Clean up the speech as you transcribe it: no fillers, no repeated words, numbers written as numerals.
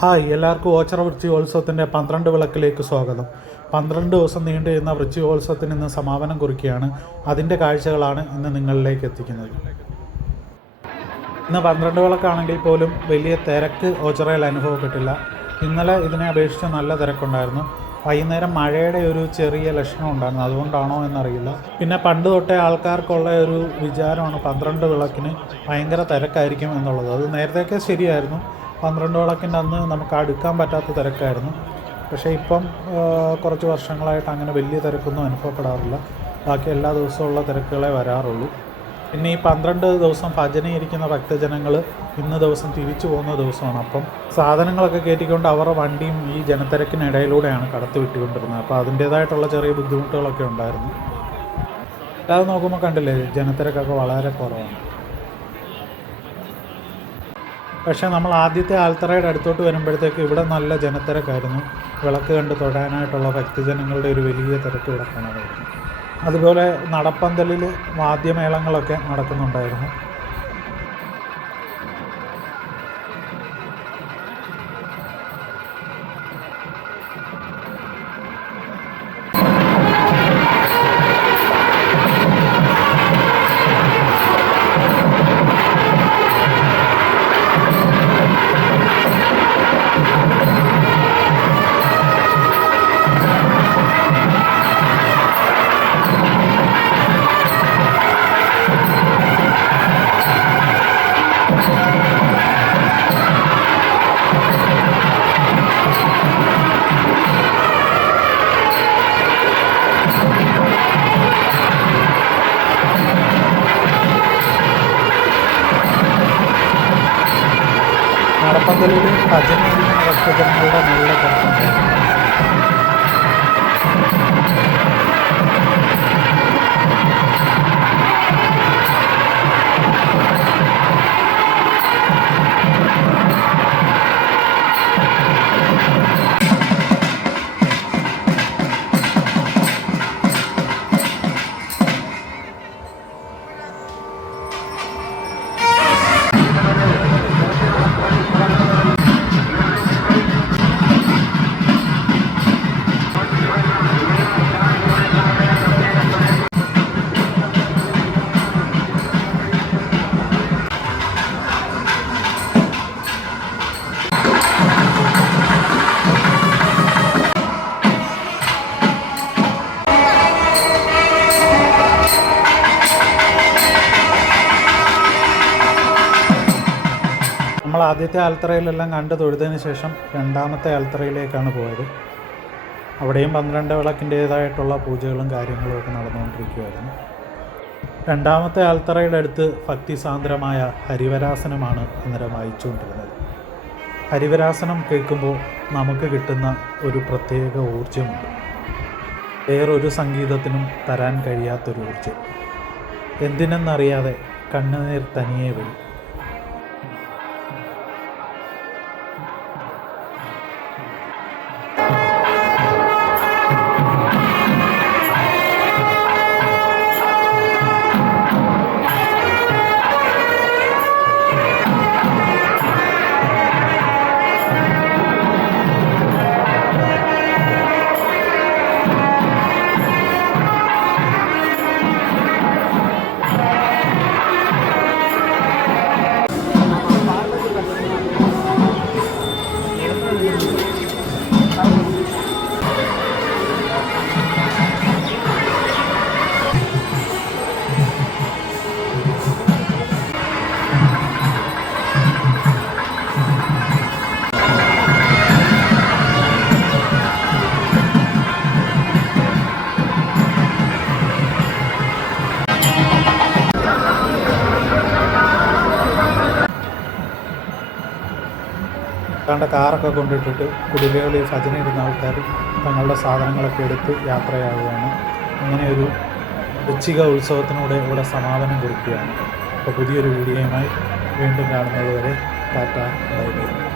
Hi, എല്ലാവർക്കും ഓച്ചിറ വൃശ്ചികോത്സവത്തിൻ്റെ 12 വിളക്കിലേക്ക് സ്വാഗതം. 12 ദിവസം നീണ്ടുനിന്ന വൃശ്ചികോത്സവത്തിന് ഇന്ന് സമാപനം കുറിക്കുകയാണ്. അതിൻ്റെ കാഴ്ചകളാണ് ഇന്ന് നിങ്ങളിലേക്ക് എത്തിക്കുന്നത്. ഇന്ന് 12 വിളക്കാണെങ്കിൽ പോലും വലിയ തിരക്ക് ഓച്ചിറയിൽ അനുഭവപ്പെട്ടില്ല. ഇന്നലെ ഇതിനെ അപേക്ഷിച്ച് നല്ല തിരക്കുണ്ടായിരുന്നു. വൈകുന്നേരം മഴയുടെ ഒരു ചെറിയ ലക്ഷണം ഉണ്ടായിരുന്നു, അതുകൊണ്ടാണോ എന്നറിയില്ല. പിന്നെ പണ്ട് തൊട്ടേ ആൾക്കാർക്കുള്ള ഒരു വിചാരമാണ് 12 വിളക്കിന് ഭയങ്കര തിരക്കായിരിക്കും എന്നുള്ളത്. അത് നേരത്തെയൊക്കെ ശരിയായിരുന്നു. 12 വിളക്കിൻ്റെ അന്ന് നമുക്ക് അടുക്കാൻ പറ്റാത്ത തിരക്കായിരുന്നു. പക്ഷേ ഇപ്പം കുറച്ച് വർഷങ്ങളായിട്ട് അങ്ങനെ വലിയ തിരക്കൊന്നും അനുഭവപ്പെടാറില്ല. ബാക്കി എല്ലാ ദിവസമുള്ള തിരക്കുകളെ വരാറുള്ളൂ. പിന്നെ ഈ 12 ദിവസം ഭജനയിരിക്കുന്ന ഭക്തജനങ്ങൾ ഇന്ന് ദിവസം തിരിച്ചു പോകുന്ന ദിവസമാണ്. അപ്പം സാധനങ്ങളൊക്കെ കയറ്റിക്കൊണ്ട് അവരുടെ വണ്ടിയും ഈ ജനത്തിരക്കിനിടയിലൂടെയാണ് കടത്തി വിട്ടുകൊണ്ടിരുന്നത്. അപ്പോൾ അതിൻ്റേതായിട്ടുള്ള ചെറിയ ബുദ്ധിമുട്ടുകളൊക്കെ ഉണ്ടായിരുന്നു. അത് നോക്കുമ്പോൾ കണ്ടില്ലേ, ജനത്തിരക്കൊക്കെ വളരെ കുറവാണ്. പക്ഷേ നമ്മൾ ആദ്യത്തെ ആൽത്തറയുടെ അടുത്തോട്ട് വരുമ്പോഴത്തേക്ക് ഇവിടെ നല്ല ജനത്തിരക്കായിരുന്നു. വിളക്ക് കണ്ട് തൊഴാനായിട്ടുള്ള ഭക്തജനങ്ങളുടെ ഒരു വലിയ തിരക്ക് ഇവിടെ കാണാമായിരുന്നു. അതുപോലെ നടപ്പന്തലിൽ വാദ്യമേളങ്ങളൊക്കെ നടക്കുന്നുണ്ടായിരുന്നു. നടപ്പന്തലിൽ ഭജന ചെയ്യുന്ന ഭക്തജനങ്ങളുടെ നല്ല തിരക്കുണ്ടായിരുന്നു. നമ്മൾ ആദ്യത്തെ ആൽത്തറയിലെല്ലാം കണ്ട് തൊഴുതതിന് ശേഷം രണ്ടാമത്തെ ആൽത്തറയിലേക്കാണ് പോയത്. അവിടെയും 12 വിളക്കിൻ്റേതായിട്ടുള്ള പൂജകളും കാര്യങ്ങളും ഒക്കെ നടന്നുകൊണ്ടിരിക്കുകയായിരുന്നു. രണ്ടാമത്തെ ആൽത്തറയുടെ അടുത്ത് ഭക്തിസാന്ദ്രമായ ഹരിവരാസനമാണ് അന്നേരം വായിച്ചുകൊണ്ടിരുന്നത്. ഹരിവരാസനം കേൾക്കുമ്പോൾ നമുക്ക് കിട്ടുന്ന ഒരു പ്രത്യേക ഊർജ്ജമുണ്ട്. വേറൊരു സംഗീതത്തിനും തരാൻ കഴിയാത്തൊരു ഊർജ്ജം. എന്തിനെന്നറിയാതെ കണ്ണുനീർ തനിയെ വരും. താണ്ട കാറൊക്കെ കൊണ്ടിട്ടിട്ട് കുടിലുകളിൽ ഭജനയിടുന്ന ആൾക്കാർ തങ്ങളുടെ സാധനങ്ങളൊക്കെ എടുത്ത് യാത്രയാവുകയാണ്. ഇങ്ങനെ ഒരു വൃശ്ചിക ഉത്സവത്തിനൂടെ ഇവിടെ സമാപനം കുറിക്കുകയാണ്. അപ്പോൾ പുതിയൊരു വീഡിയോയുമായി വീണ്ടും കാണുന്നത് വരെ ടാറ്റ, ബൈ ബൈ.